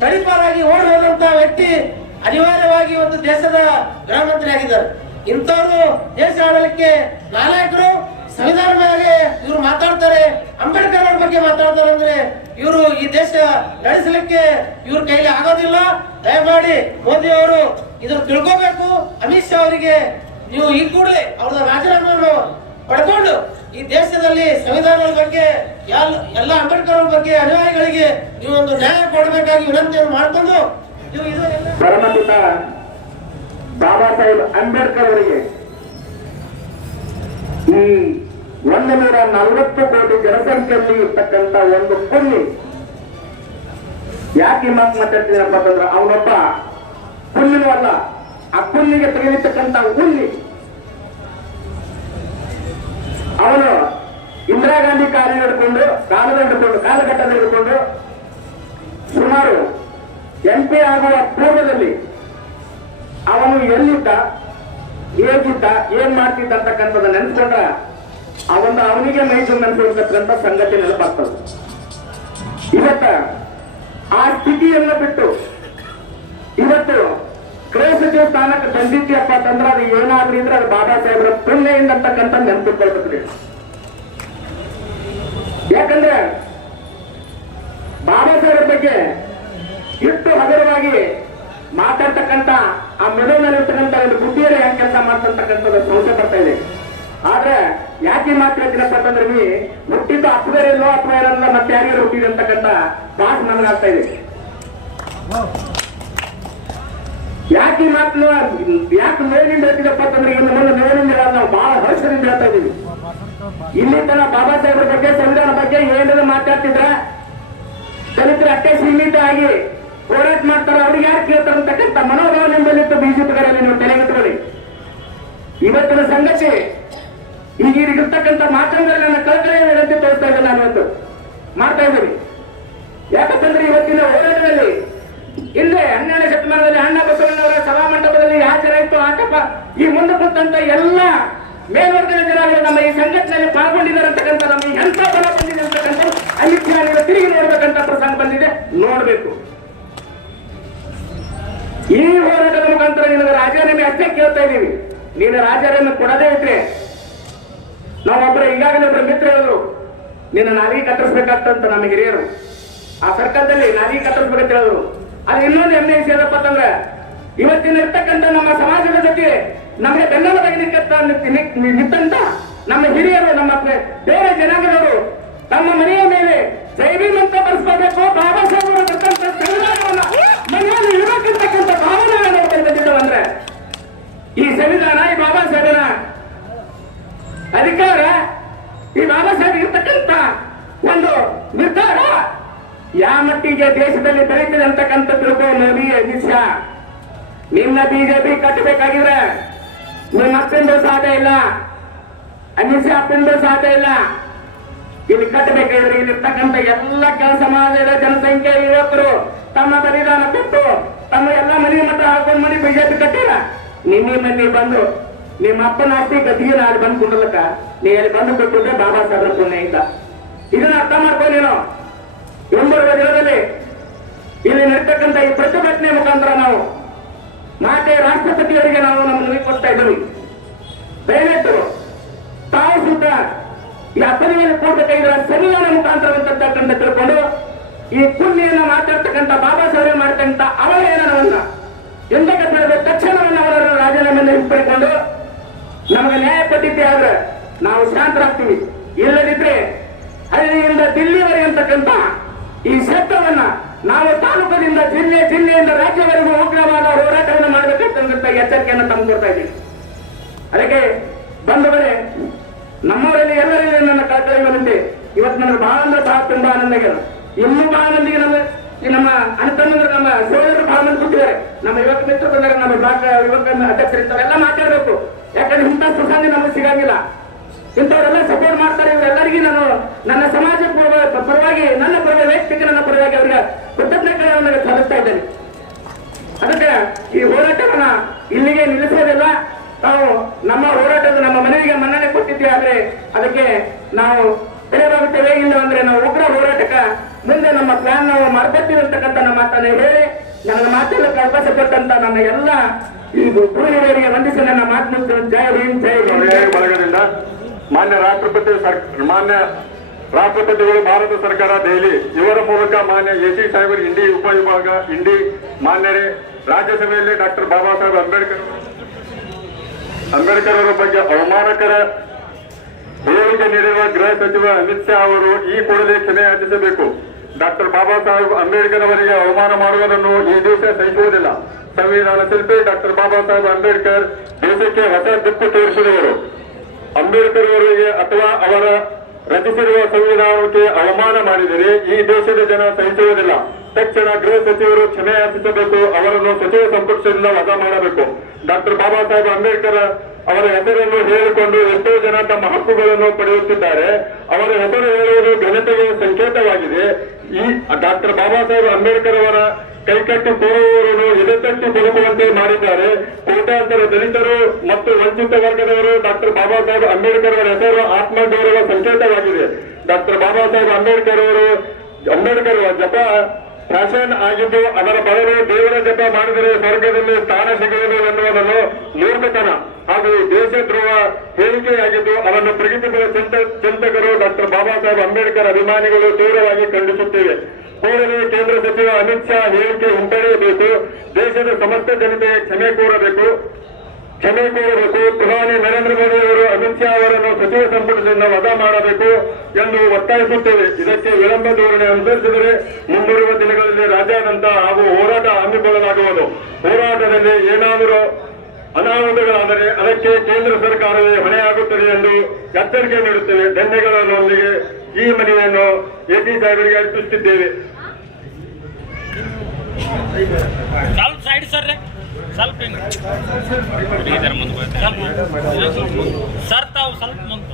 ತಡಿಪಾರಾಗಿ ಓಡಿ ಹೋದಂತ ವ್ಯಕ್ತಿ ಅನಿವಾರ್ಯವಾಗಿ ಒಂದು ದೇಶದ ಗೃಹ ಮಂತ್ರಿ ಆಗಿದ್ದಾರೆ. ಇಂಥವ್ರು ದೇಶ ಆಡಲಿಕ್ಕೆ ನಾಯಕರು ಸಂವಿಧಾನ ಮೇಲೆ ಇವರು ಮಾತಾಡ್ತಾರೆ, ಅಂಬೇಡ್ಕರ್ ಅವ್ರ ಬಗ್ಗೆ ಮಾತಾಡ್ತಾರೆ ಅಂದ್ರೆ ಇವರು ಈ ದೇಶ ನಡೆಸಲಿಕ್ಕೆ ಇವ್ರ ಕೈಲಿ ಆಗೋದಿಲ್ಲ. ದಯಮಾಡಿ ಮೋದಿ ಅವರು ಇದನ್ನು ತಿಳ್ಕೋಬೇಕು. ಅಮಿತ್ ಶಾ ಅವರಿಗೆ ನೀವು ಈ ಕೂಡಲೇ ಅವ್ರ ರಾಜೀನಾಮೆಯನ್ನು ಪಡ್ಕೊಂಡು ಈ ದೇಶದಲ್ಲಿ ಸಂವಿಧಾನದ ಬಗ್ಗೆ ಎಲ್ಲ ಅಂಬೇಡ್ಕರ್ ಅವ್ರ ಬಗ್ಗೆ ಅನುಯಾಯಿಗಳಿಗೆ ನೀವು ಒಂದು ನ್ಯಾಯ ಕೊಡಬೇಕಾಗಿ ವಿನಂತಿಯನ್ನು ಮಾಡ್ಕೊಂಡು ನೀವು ಇದು ಪರಮಪಿತ ಬಾಬಾ ಸಾಹೇಬ್ ಅಂಬೇಡ್ಕರ್ ಅವರಿಗೆ ಈ 140 ಕೋಟಿ ಜನಸಂಖ್ಯೆಯಲ್ಲಿ ಇರ್ತಕ್ಕಂಥ ಒಂದು ಪುಣ್ಯ ಯಾಕೆ ಮಾತು ಮಾತಾಡ್ತೀನಪ್ಪ ಅಂತಂದ್ರೆ ಅವನೊಬ್ಬ ಪುಣ್ಯನೂ ಅಲ್ಲ, ಆ ಪುಣ್ಯಗೆ ತೆಗೆದಿರ್ತಕ್ಕಂಥ ಹುಣ್ಣಿ. ಅವನು ಇಂದಿರಾ ಗಾಂಧಿ ಕಾಲಘಟ್ಟದಲ್ಲಿ ಹಿಡ್ಕೊಂಡು ಸುಮಾರು MP ಆಗುವ ಪೂರ್ವದಲ್ಲಿ ಅವನು ಎಲ್ಲಿದ್ದ, ಹೇಗಿದ್ದ, ಏನ್ ಮಾಡ್ತಿದ್ದ ಅಂತಕ್ಕಂಥದ್ದು ನೆನ್ಸ್ಕೊಂಡ್ರ ಅವನಿಗೆ ಮೈಸೂರು ನೆನ್ಸಿರ್ತಕ್ಕಂಥ ಸಂಗತಿ ನೆನಪಾಗ್ತದೆ. ಇವತ್ತ ಆ ಸ್ಥಿತಿಯನ್ನು ಬಿಟ್ಟು ಇವತ್ತು ಗೃಹ ಸಚಿವ ಸ್ಥಾನಕ್ಕೆ ಬಂದಿದ್ಯಪ್ಪ ಅಂತಂದ್ರೆ ಅದು ಏನಾದ್ರೂ ಇದ್ರೆ ಅದು ಬಾಬಾ ಸಾಹೇಬ್ರ ಪುಣ್ಯದಿಂದ ಅಂತಕ್ಕಂಥ ನೆನಪಿಟ್ಕೊಳ್ಬೇಕ್ರಿ. ಯಾಕಂದ್ರೆ ಬಾಬಾ ಸಾಹೇಬ್ರ ಬಗ್ಗೆ ಇಷ್ಟು ಹಗುರವಾಗಿ ಮಾತಾಡ್ತಕ್ಕಂಥ ಆ ಮೆದುಳಿನಲ್ಲಿರ್ತಕ್ಕಂಥ ಒಂದು ಬುದ್ಧಿಯರೇ ಹೆಂಗ್ ಕೆಲಸ ಮಾಡ್ತಕ್ಕಂಥದ್ದು ಸಂಶಯ ಬರ್ತಾ ಇದೆ. ಆದ್ರೆ ಯಾಕೆ ಮಾತಾಡ್ತೀನಪ್ಪ ಅಂತಂದ್ರೆ ನೀ ಹುಟ್ಟಿದ್ದು ಅಪ್ಪಗರಿಲ್ಲೋ ಅಥವಾ ಇರಲ್ಲ ಮತ್ತೆ ಯಾರಿಗಾರು ಹುಟ್ಟಿದೆ ಅಂತಕ್ಕಂಥ ಭಾಷೆ ನಮಗಾಗ್ತಾ ಇದೆ. ಯಾಕೆ ಯಾಕೆ ಮೇಲಿಂದ ಹೇಳ್ತಿದಪ್ಪ ಅಂತಂದ್ರೆ ಇನ್ನು ಮುಂದೆ ಮೇಲಿಂದ ಹೇಳೋದು ನಾವು ಬಹಳ ಹರ್ಷದಿಂದ ಹೇಳ್ತಾ ಇದೀವಿ. ಇಲ್ಲಿ ತನ ಬಾಬಾ ಸಾಹೇಬ್ರ ಬಗ್ಗೆ ಸಂವಿಧಾನ ಬಗ್ಗೆ ಏನಾದ್ರು ಮಾತಾಡ್ತಿದ್ರ ದಲಿತರು ಅಷ್ಟೇ ಸೀಮಿತ ಆಗಿ ಹೋರಾಟ ಮಾಡ್ತಾರೆ, ಅವ್ರಿಗೆ ಯಾರು ಕೇಳ್ತಾರೆ ಅಂತಕ್ಕಂಥ ಮನೋಭಾವ ನಿಮ್ಮಲ್ಲಿತ್ತು ಬಿಜೆಪಿಗರಲ್ಲಿ ನೀವು ತಲೆಗಟ್ಟುಕೊಳ್ಳಿ. ಇವತ್ತಿನ ಸಂಗತಿ ಈಗಿರ್ತಕ್ಕಂಥ ಮಾತಂಗಲ್ಲಿ ನನ್ನ ಕಳಕಳಿಯ ವಿನಂತಿ ತೋರಿಸ್ತಾ ಇದ್ದೆ ನಾನು ಇವತ್ತು ಮಾಡ್ತಾ ಇದ್ದೀನಿ. ಯಾಕಂತಂದ್ರೆ ಇವತ್ತಿನ ಹೋರಾಟದಲ್ಲಿ ಇಲ್ಲೇ 12ನೇ ಶತಮಾನದಲ್ಲಿ ಅಣ್ಣ ಬಸವಣ್ಣವರ ಸಭಾ ಮಂಟಪದಲ್ಲಿ ಹಾಜರಾಯಿತು ಆಟಪ ಈ ಮುಂದೆ ಕೂತಂತ ಎಲ್ಲ ಮೇಲ್ವರ್ಗದ ಜನರು ನಮ್ಮ ಈ ಸಂಘಟನೆಯಲ್ಲಿ ಪಾಲ್ಗೊಂಡಿದ್ದಾರೆ ಅಂತಕ್ಕಂಥ ನಮಗೆ ಎಂತ ಬಲ ಬಂದಿದೆ ಅಂತಕ್ಕಂಥ ಅಲ್ಲಿ ತಿರುಗಿ ನೋಡ್ಬೇಕಂತ ಪ್ರಸಂಗ ಬಂದಿದೆ, ನೋಡ್ಬೇಕು. ಈ ಹೋರಾಟದ ಮುಖಾಂತರ ನಿನಗೆ ರಾಜೀನಾಮೆ ಅಷ್ಟೇ ಕೇಳ್ತಾ ಇದ್ದೀವಿ. ನೀನು ರಾಜೀನಾಮೆ ಕೊಡದೇ ಇದ್ರೆ ನಾವೊಬ್ಬರ ಈಗಾಗಲೇ ಒಬ್ಬರ ಮಿತ್ರ ಹೇಳಿದ್ರು ನಿನ್ನ ನಾವೀ ಕತ್ತರಿಸ್ಬೇಕಾಗ್ತಂತ ನಮ್ಮ ಹಿರಿಯರು ಆ ಸರ್ಕಾರದಲ್ಲಿ ನಾವೀ ಕತ್ತರಿಸ್ಬೇಕಂತ ಹೇಳಿದ್ರು. ಅದು ಇನ್ನೊಂದು ಹೆಮ್ಮೆ ವಿಷಯ ಏನಪ್ಪ ಅಂತಂದ್ರೆ ಇವತ್ತಿನ ಇರ್ತಕ್ಕಂಥ ನಮ್ಮ ಸಮಾಜದ ಜೊತೆ ನಮಗೆ ಬೆನ್ನೆಲುಬಾಗಿ ನಿಂತಂತ ನಮ್ಮ ಹಿರಿಯರು, ನಮ್ಮ ಬೇರೆ ಜನಾಂಗದವರು ತಮ್ಮ ಮನೆಯ ಮೇಲೆ ಜೈವೀಮ್ ಅಂತ ಬರೆಸ್ಕೋಬೇಕು, ಬಾಬಾ ಸಾಹೇಬ್ ಬರ್ತಕ್ಕಂಥ ಸಂವಿಧಾನವನ್ನ ಮನೆಯಲ್ಲಿ ಇರಬೇಕಿರ್ತಕ್ಕಂಥ ಭಾವನೆಗಳನ್ನು ಬಂದಿದ್ದು ಅಂದ್ರೆ ಈ ಸಂವಿಧಾನ, ಈ ಬಾಬಾ ಸಾಹೇಬನ ಅಧಿಕಾರ, ಈ ಬಾಬಾ ಸಾಹೇಬ್ ಇರ್ತಕ್ಕಂಥ ಒಂದು ನಿರ್ಧಾರ ಯಾವ ಮಟ್ಟಿಗೆ ದೇಶದಲ್ಲಿ ಬೆಳೀತಿದೆ ಅಂತಕ್ಕಂಥ ತಿಳ್ಕೋ. ಮೋದಿ, ಅಮಿತ್ ಶಾ, ನಿನ್ನ ಬಿಜೆಪಿ ಕಟ್ಟಬೇಕಾಗಿದ್ರೆ ನಿಮ್ಮ ಅಪ್ಪಿಂದು ಸಾಧ್ಯ ಇಲ್ಲ, ಅಮಿತ್ ಶಾ ಅಪ್ಪಿಂದು ಸಾಧ್ಯ ಇಲ್ಲ. ಇಲ್ಲಿ ಕಟ್ಟಬೇಕಾದ್ರೆ ಇಲ್ಲಿರ್ತಕ್ಕಂಥ ಎಲ್ಲ ಸಮಾಜದ ಜನಸಂಖ್ಯೆ ಯುವಕರು ತಮ್ಮ ಬಲಿದಾನ ಕೊಟ್ಟು ತಮ್ಮ ಎಲ್ಲ ಮನೆ ಮಠ ಹಾಕೊಂಡು ಮನೆ ಬಿಜೆಪಿ ಕಟ್ಟಿಲ್ಲ. ನಿನ್ನೆ ಮನೆ ಬಂದು ನಿಮ್ಮ ಅಪ್ಪನ ಆಸ್ತಿ ಗತಿಗೆ ಅಲ್ಲಿ ಬಂದು ಕುಂಡಲಕ್ಕ ನೀ ಅಲ್ಲಿ ಬಂದು ಕೊಟ್ಟಿದ್ರೆ ಬಾಬಾ ಸಾಹೇಬ್ರ ಪುಣ್ಯ ಇಲ್ಲ. ಇದನ್ನ ಅರ್ಥ ಮಾಡ್ಕೊ ನೀನು. ಮುಂಬರುವ ದಿನದಲ್ಲಿ ಇಲ್ಲಿ ನಡೀತಕ್ಕಂಥ ಈ ಪ್ರತಿಭಟನೆ ಮುಖಾಂತರ ನಾವು ಮಾತೆ ರಾಷ್ಟ್ರಪತಿಯವರಿಗೆ ನಾವು ನಮ್ಮ ಮನವಿ ಕೊಡ್ತಾ ಇದ್ದೀವಿ. ದಯವಿಟ್ಟು ತಾವು ಸುತ್ತ ಈ ಪದವಿಯಲ್ಲಿ ಕೂಡಬೇಕಾಗಿದ್ರೆ ಸಂವಿಧಾನ ಮುಖಾಂತರ ಅಂತಕ್ಕಂಥ ತಿಳ್ಕೊಂಡು ಈ ಪುಣ್ಯನ ಮಾತಾಡ್ತಕ್ಕಂಥ ಬಾಬಾ ಸಾಹೇಬ್ ಮಾಡ್ತಕ್ಕಂಥ ಅವಹೇಳನವನ್ನ ಎಂದಕ್ಕೆ ಬೆಳೆದ ತಕ್ಷಣವನ್ನು ಅವರ ರಾಜೀನಾಮೆಯನ್ನು ಹಿಂಪಡಿಕೊಂಡು ನಮಗೆ ನ್ಯಾಯ ಕೊಟ್ಟಿದ್ದೆ ಆದ್ರೆ ನಾವು ಶಾಂತರಾಗ್ತೀವಿ. ಇಲ್ಲದಿದ್ರೆ ಹಳ್ಳಿಯಿಂದ ದಿಲ್ಲಿವರೆಗೆ ಅಂತಕ್ಕಂಥ ಈ ಶಬ್ದವನ್ನ ನಾವು ತಾಲೂಕದಿಂದ ಜಿಲ್ಲೆಯಿಂದ ರಾಜ್ಯವರೆಗೂ ಉಗ್ರವಾದ ಹೋರಾಟವನ್ನು ಮಾಡಬೇಕಂತ ಎಚ್ಚರಿಕೆಯನ್ನು ತಂದು ಕೊಡ್ತಾ ಇದ್ದೀವಿ. ಅದಕ್ಕೆ ಬಂಧುಗಳೇ, ನಮ್ಮವರಲ್ಲಿ ಎಲ್ಲರಲ್ಲಿ ನನ್ನ ಕರ್ತವ್ಯ ಬಂದಿದೆ. ಇವತ್ತು ನನಗೆ ಬಹಳ ಅಂದ್ರೆ ಬಹಳ ತುಂಬಾ ಆನಂದ ಆಗ್ಯದ. ಇನ್ನೂ ಬಹಳ ಮಂದಿಗೆ ನಮ್ಮ ಅಣ್ಣತಮ್ಮಂದ್ರೆ ನಮ್ಮ ಸೋದರರು ಬಹಳ ಮಂದಿ ಕೊಟ್ಟಿದ್ದಾರೆ. ನಮ್ಮ ಯುವಕ ಮಿತ್ರ ಬಂದರೆ ನಮ್ಮ ಬ್ಲಾಕ್ ಯುವಕ ಅಧ್ಯಕ್ಷರಿರ್ತಾವೆಲ್ಲ ಮಾತಾಡಬೇಕು. ಯಾಕಂದ್ರೆ ಇಂಥ ಸುಖಾಂತಿ ನಮಗೆ ಸಿಗಂಗಿಲ್ಲ. ಇಂಥವರೆಲ್ಲ ಸಪೋರ್ಟ್ ಮಾಡ್ತಾರೆ. ಇವರೆಲ್ಲರಿಗೂ ನಾನು ನನ್ನ ಸಮಾಜ ಪರವಾಗಿ, ನನ್ನ ವೈಯಕ್ತಿಕ ನನ್ನ ಪರವಾಗಿ ಅವರಿಗೆ ಕೃತಜ್ಞತೆಗಳನ್ನು ಸಲ್ಲಿಸ್ತಾ ಇದ್ದೇನೆ. ಅದಕ್ಕೆ ಈ ಹೋರಾಟವನ್ನ ಇಲ್ಲಿಗೆ ನಿಲ್ಲಿಸೋದಿಲ್ಲ. ನಾವು ನಮ್ಮ ಹೋರಾಟದ ನಮ್ಮ ಮನವಿಗೆ ಮನ್ನಣೆ ಕೊಟ್ಟಿದ್ದೇವೆ. ಆದ್ರೆ ಅದಕ್ಕೆ ನಾವು ತೆರವಾಗುತ್ತೇವೆ. ಇಲ್ಲ ಅಂದ್ರೆ ನಾವು ಉಗ್ರ ಹೋರಾಟಕ್ಕೆ ಮುಂದೆ ನಮ್ಮ ಪ್ಲಾನ್ ನಾವು ಮಾಡ್ಕೊತೀವಿ ಅಂತಕ್ಕಂಥ ನಮ್ಮ ಮಾತನ್ನು ಹೇಳಿ ನನ್ನ ಮಾತನ್ನು ಅವಕಾಶ ಕೊಟ್ಟಂತ ನನ್ನ ಎಲ್ಲ ಈ ಗುರುಹಿರಿಯರಿಗೆ ವಂದಿಸಿ ನನ್ನ ಮಾತು ಮುಗಿಸ್ತೇನೆ. ಜೈ ಭೀಮ್, ಜೈ ಭೀಮ್. ಬಳಗದಿಂದ ಮಾನ್ಯ ರಾಷ್ಟ್ರಪತಿಗಳು, ಭಾರತ ಸರ್ಕಾರ, ದೆಹಲಿ ಇವರ ಮೂಲಕ ಮಾನ್ಯ ಎಸಿ ಸಾಹೇಬರು, ಇಂಡಿ ಉಪವಿಭಾಗ, ಇಂಡಿ ಮಾನ್ಯರೇ, ರಾಜ್ಯಸಭೆಯಲ್ಲಿ ಡಾಕ್ಟರ್ ಬಾಬಾ ಸಾಹೇಬ್ ಅಂಬೇಡ್ಕರ್ ಅವರ ಬಗ್ಗೆ ಅವಮಾನಕರ ಹೇಳಿಕೆ ನೀಡಿರುವ ಗೃಹ ಸಚಿವ ಅಮಿತ್ ಶಾ ಅವರು ಈ ಕೂಡಲೇ ಕ್ಷಮೆ ಯಾಚಿಸಬೇಕು. ಡಾಕ್ಟರ್ ಬಾಬಾ ಸಾಹೇಬ್ ಅಂಬೇಡ್ಕರ್ ಅವರಿಗೆ ಅವಮಾನ ಮಾಡುವುದನ್ನು ಈ ದೇಶ ಸಹಿಸುವುದಿಲ್ಲ. ಸಂವಿಧಾನ ಶಿಲ್ಪಿ ಡಾಕ್ಟರ್ ಬಾಬಾ ಸಾಹೇಬ್ ಅಂಬೇಡ್ಕರ್ ದೇಶಕ್ಕೆ ಹೊಸ ದಿಕ್ಕು ತೋರಿಸಿದವರು. ಅಂಬೇಡ್ಕರ್ ಅವರಿಗೆ ಅಥವಾ ಅವರ ರಚಿಸಿರುವ ಸಂವಿಧಾನಕ್ಕೆ ಅವಮಾನ ಮಾಡಿದರೆ ಈ ದೇಶದ ಜನ ಸಹಿಸುವುದಿಲ್ಲ. ತಕ್ಷಣ ಗೃಹ ಸಚಿವರು ಕ್ಷಮೆ ಯಾಚಿಸಬೇಕು. ಅವರನ್ನು ಸಚಿವ ಸಂಪುಟದಿಂದ ವಜಾ ಮಾಡಬೇಕು. ಡಾಕ್ಟರ್ ಬಾಬಾ ಸಾಹೇಬ್ ಅಂಬೇಡ್ಕರ್ ಅವರ ಹೆಸರನ್ನು ಹೇಳಿಕೊಂಡು ಎಷ್ಟೋ ಜನ ತಮ್ಮ ಹಕ್ಕುಗಳನ್ನು ಪಡೆಯುತ್ತಿದ್ದಾರೆ. ಅವರ ಹೆಸರು ಹೇಳುವುದು ಘನತೆಗೆ ಸಂಕೇತವಾಗಿದೆ. ಈ ಡಾಕ್ಟರ್ ಬಾಬಾ ಸಾಹೇಬ್ ಅಂಬೇಡ್ಕರ್ ಅವರ ಕೈಕಟ್ಟಿ ಕೂರುವವರನ್ನು ಎದೆತಟ್ಟಿ ಬದುಕುವಂತೆ ಮಾಡಿದ್ದಾರೆ. ಕೋಟ್ಯಾಂತರ ದಲಿತರು ಮತ್ತು ವಂಚಿತ ವರ್ಗದವರು ಡಾಕ್ಟರ್ ಬಾಬಾ ಸಾಹೇಬ್ ಅಂಬೇಡ್ಕರ್ ಅವರ ಹೆಸರು ಆತ್ಮಗೌರವ ಸಂಕೇತವಾಗಿದೆ. ಡಾಕ್ಟರ್ ಬಾಬಾ ಸಾಹೇಬ್ ಅಂಬೇಡ್ಕರ್ ಜಪ ಫ್ಯಾಷನ್ ಆಗಿದ್ದು ಅದರ ಬದಲು ದೇವರ ಜಪ ಮಾಡಿದರೆ ಸ್ವರ್ಗದಲ್ಲಿ ಸ್ಥಾನ ಸಿಗುವುದು ಎನ್ನುವುದನ್ನು ಮೂರ್ಖತನ ಹಾಗೂ ದೇಶದ್ರೋಹ ಹೇಳಿಕೆಯಾಗಿದ್ದು ಅದನ್ನು ಪ್ರಗತಿಪರ ಚಿಂತಕರು ಡಾಕ್ಟರ್ ಬಾಬಾ ಸಾಹೇಬ್ ಅಂಬೇಡ್ಕರ್ ಅಭಿಮಾನಿಗಳು ತೀವ್ರವಾಗಿ ಖಂಡಿಸುತ್ತೇವೆ. ಕೂಡಲೇ ಕೇಂದ್ರ ಸಚಿವ ಅಮಿತ್ ಶಾ ಹೇಳಿಕೆ ಹಿಂಪಡೆಯಬೇಕು. ದೇಶದ ಸಮಸ್ತ ಜನತೆ ಕ್ಷಮೆ ಕೋರಬೇಕು. ಪ್ರಧಾನಿ ನರೇಂದ್ರ ಮೋದಿ ಅವರು ಅಮಿತ್ ಶಾ ಅವರನ್ನು ಸಚಿವ ಸಂಪುಟದಿಂದ ವಜಾ ಮಾಡಬೇಕು ಎಂದು ಒತ್ತಾಯಿಸುತ್ತೇವೆ. ಇದಕ್ಕೆ ವಿಳಂಬ ಧೋರಣೆ ಅನುಸರಿಸಿದರೆ ಮುಂಬರುವ ದಿನಗಳಲ್ಲಿ ರಾಜ್ಯಾದ್ಯಂತ ಹಾಗೂ ಹೋರಾಟ ಹಮ್ಮಿಕೊಳ್ಳಲಾಗುವುದು. ಹೋರಾಟದಲ್ಲಿ ಏನಾದರೂ ಅನಾಹುತಗಳಾದರೆ ಅದಕ್ಕೆ ಕೇಂದ್ರ ಸರ್ಕಾರವೇ ಹೊಣೆಯಾಗುತ್ತದೆ ಎಂದು ಎಚ್ಚರಿಕೆ ನೀಡುತ್ತೇವೆ. ಧನ್ಯಗಳೊಂದಿಗೆ ಈ ಮನವಿಯನ್ನು ಎಸಿ ಸಾಹೇಬರಿಗೆ ಅರ್ಪಿಸುತ್ತಿದ್ದೇವೆ. ಸ್ವಲ್ಪ ಸೈಡ್ ಸರ್, ಸ್ವಲ್ಪ ಸರ್ ತಾವು ಸ್ವಲ್ಪ ಮುಂದೆ